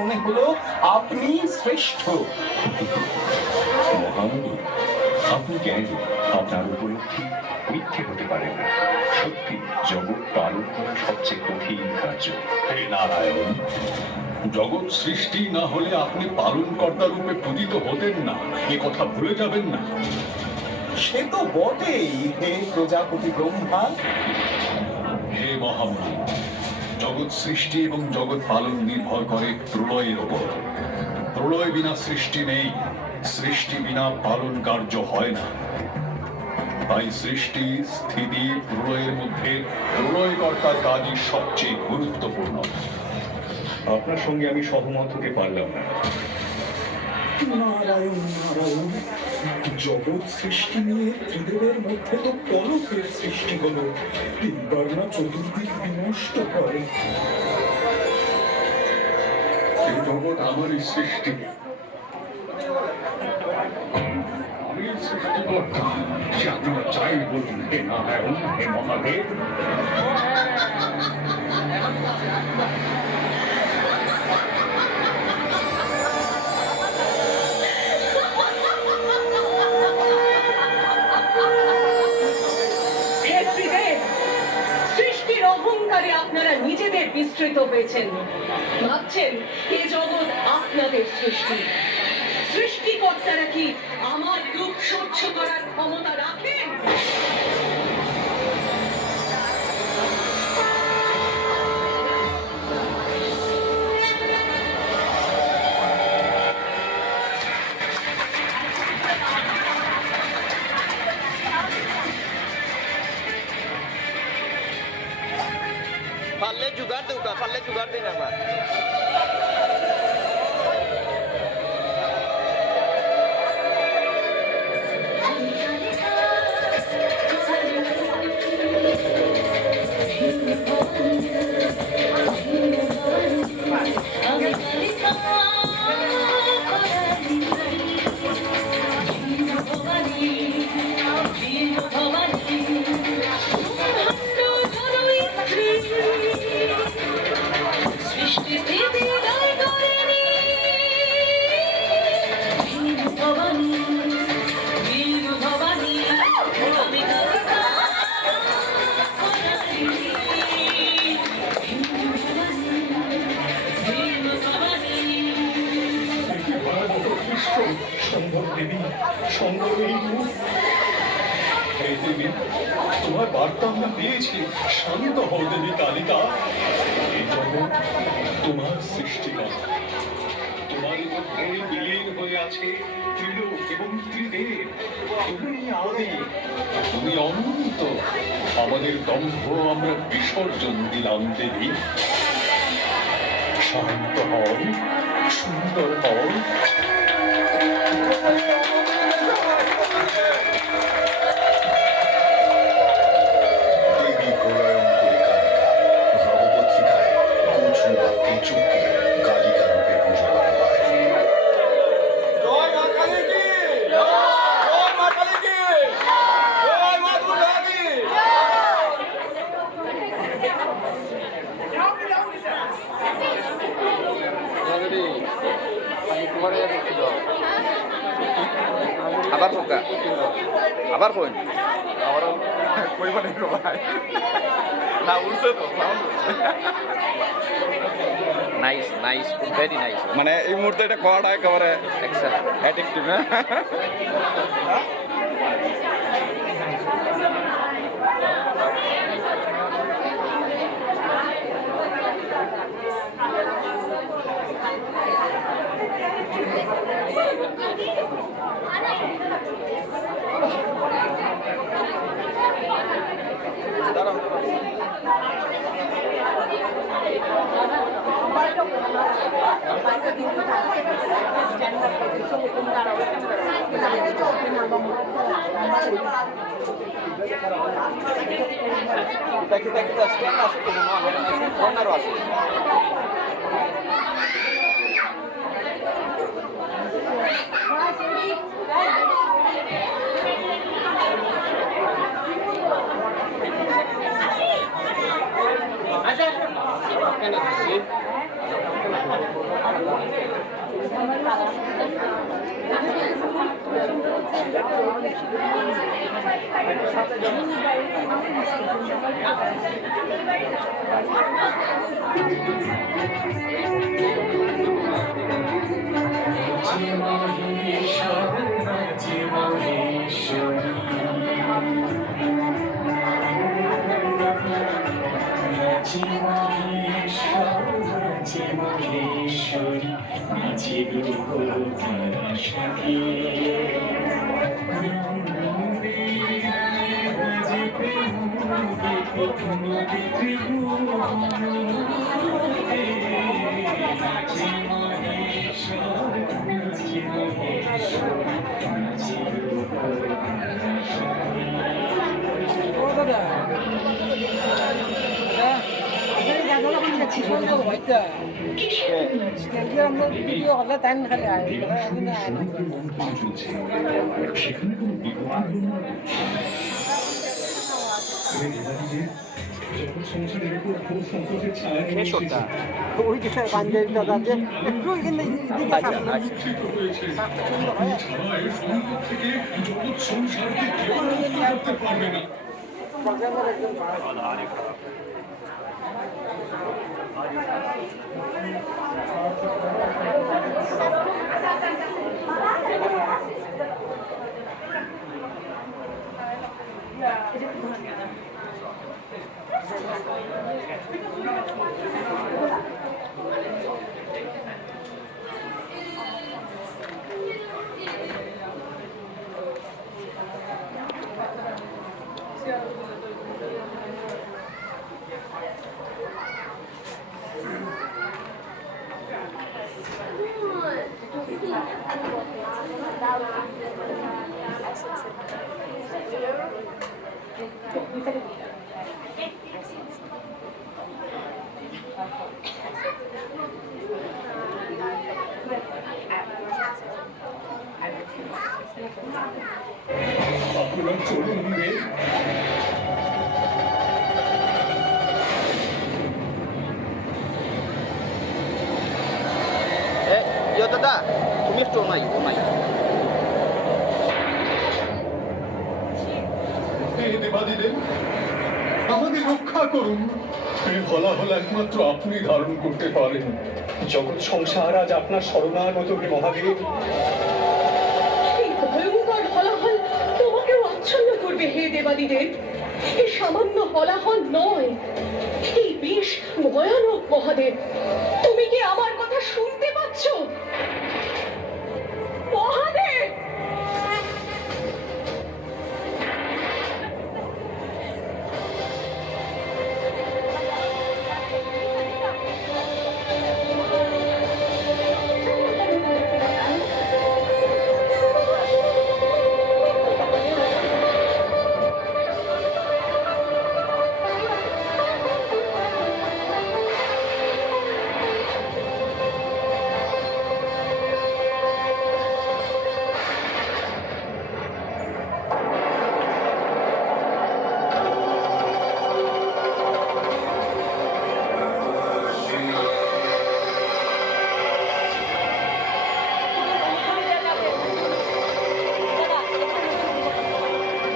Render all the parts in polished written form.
মনে হলো আপনি শ্রেষ্ঠ। আপনি জ্ঞানী, আপনার উপলব্ধি মিথ্যে হতে পারে না। সত্যি জগৎ পালন করা সবচেয়ে কঠিন কার্য। হে নারায়ণ, জগৎ সৃষ্টি না হলে আপনি পালন কর্তা রূপে পূজিত হতেন না, এ কথা ভুলে যাবেন না। সে তো বটেই হে প্রজাপতি ব্রহ্মা। হে মহামুনি, জগৎ সৃষ্টি এবং জগৎ পালন নির্ভর করে প্রলয়ের ওপর। প্রলয় বিনা সৃষ্টি নেই, সৃষ্টি বিনা পালন কার্য হয় না। তাই সৃষ্টি স্থিতি প্রলয়ের মধ্যে প্রলয়কর্তার কাজই সবচেয়ে গুরুত্বপূর্ণ। আপনার সঙ্গে আমি সহমত হতে পারলাম না। নারায়ণ নারায়ণ, জগৎ সৃষ্টি নিয়ে ত্রিদেবের মধ্যে তো কলহের সৃষ্টি হলো। তিনবার না চতুর্দিক বিনষ্ট হয়। এই জগৎ আমারই সৃষ্টি, আমি সৃষ্টিকর্তা। সে আপনারা চাই বলুন। হে নারায়ণ, হে মহাদেব। সৃষ্টির অহংকারে আপনারা নিজেদের বিস্তৃত হয়েছেন, ভাবছেন এ জগৎ আপনাদের সৃষ্টি। সৃষ্টিকর্তারা কি আমার রূপ সহ্য করার ক্ষমতা রাখেন? পারলে জোগাড় দেউকা, পারলে জোগাড় দিন আমার। তোমার বার্তা আমরা পেয়েছি। শান্ত হও দেবী কালিকা। এই জগৎ তোমার সৃষ্টি নয়, তোমার মধ্যে বিলীন হয়ে আছে ত্রিলোক এবং ত্রিদেব। তুমি আদি, তুমি অনন্ত। আমাদের দম্ভ আমরা বিসর্জন দিলাম দেবী। শান্ত হও, সুন্দর হও। দেবী প্রলয়ঙ্করী কালিকা নবপত্রিকায় কুচু বা কেচুকে কালিকা রূপে পুজো করা হয়। জয় মা কালী কি জয়, মা কালী কি জয়, মা দুর্গা কি আবার পোকা আবার কই আবারও কইবা নেই ভাই না উঠছে তো নাইস নাইস ভেরি নাইস মানে এই মুহূর্তে এটা করাটা একেবারে এক্সেলেন্ট অ্যাডিকটিভ না kita sekian masuk ke semua corner masuk. Aja. ও দাদা দাদা আপনার গাছগুলো কি সুন্দর হইতা স্টেজে আমরা ভিডিও হলে তাই খালি আয় মন্থন চলছে সেখানে কোনো বিপদ হলো না যখন সংসারের উপর ঘোর সংকটের ছায়া নেমে এসেছে, ওই যে বান্ধবী দাদা যে একটু কিন্তু এদিকে ঠিক হয়েছে আপনি ছাড়া এই সংকট থেকে জগৎ সংসারকে কেউ মুক্ত করতে পারবে না। আপনারা চলুন রে। দাদা তুমি একটু নাই হে দেবাদিদেব, আমাদের রক্ষা করুন। এই হলাহল একমাত্র আপনি ধারণ করতে পারেন। জগৎ সংসার আজ আপনার শরণাগত হে মহাদেব। এই ভয়ঙ্কর হলাহল তোমাকেও আচ্ছন্ন করবে হে দেবাদিদেব। এই সামান্য হলাহল নয়, এই বিষ ভয়ানক মহাদেব। তুমি কি আমার কথা শুনতে পাচ্ছ মহাদেব?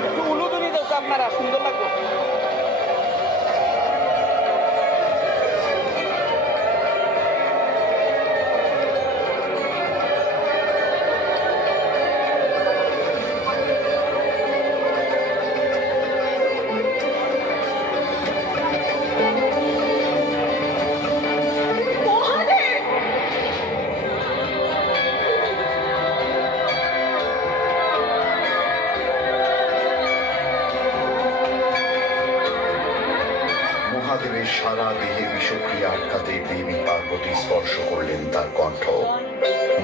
একটু উলুদুনি দাও তো আপনারা সুন্দর লাগবে মহাদেব! মহাদেবের সারা দেহে বিষক্রিয়া আটকাতে দেবী পার্বতী স্পর্শ করলেন তার কণ্ঠ।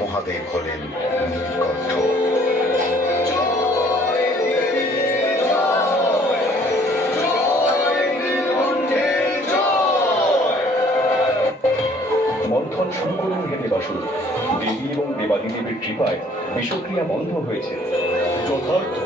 মহাদেব হলেন নীলকণ্ঠ। মন্থন শুরু করুন হে দেবাসুর। দেবী এবং দেবাদিদেবের কৃপায় বিষক্রিয়া বন্ধ হয়েছে। যথার্থ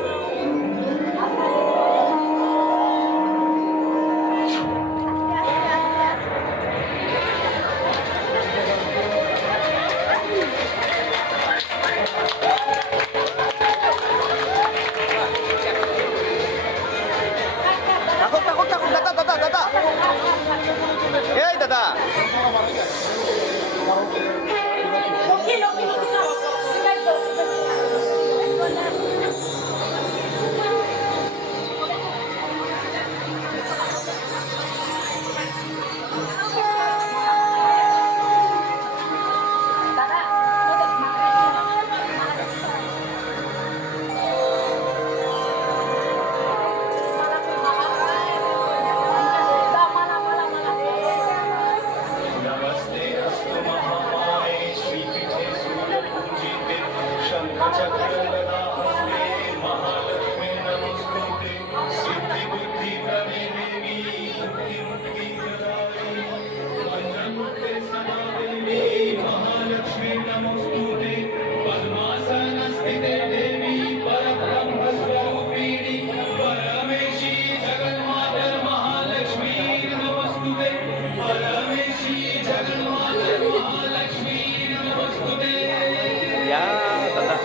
Ya, tanda.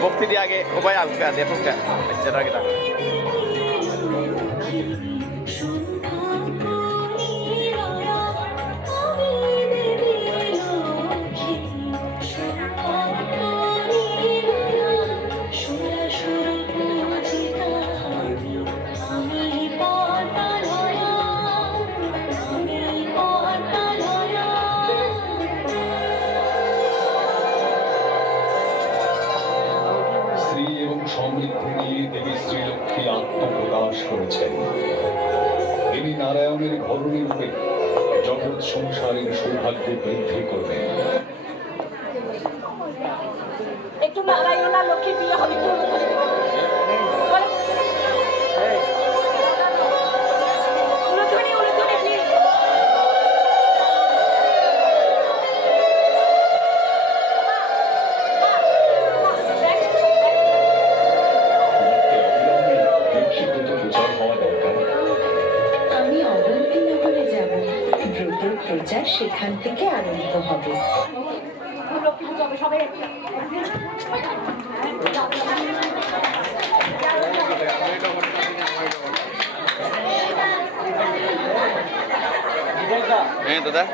Bukti dia age, ubaya bukan dia bukan. Sejarah kita. Shri এবং সমৃদ্ধি নিয়ে দেবী শ্রীলক্ষ্মী আত্মপ্রকাশ করেছেন। তিনি নারায়ণের ঘরণী রূপে জগৎ সংসারের সৌভাগ্য বৃদ্ধি করবেন। একটু নারায়ণ আর লক্ষ্মী বিয়ে হবে একটু উলুধ্বনি উলুধ্বনি প্লিজ। দীক্ষিত প্রচার হওয়া দরকার। আমি অবন্তীনগরে যাব, ব্রতের প্রচার সেখান থেকে আরম্ভ হবে। সবাই Eh, tuh dah.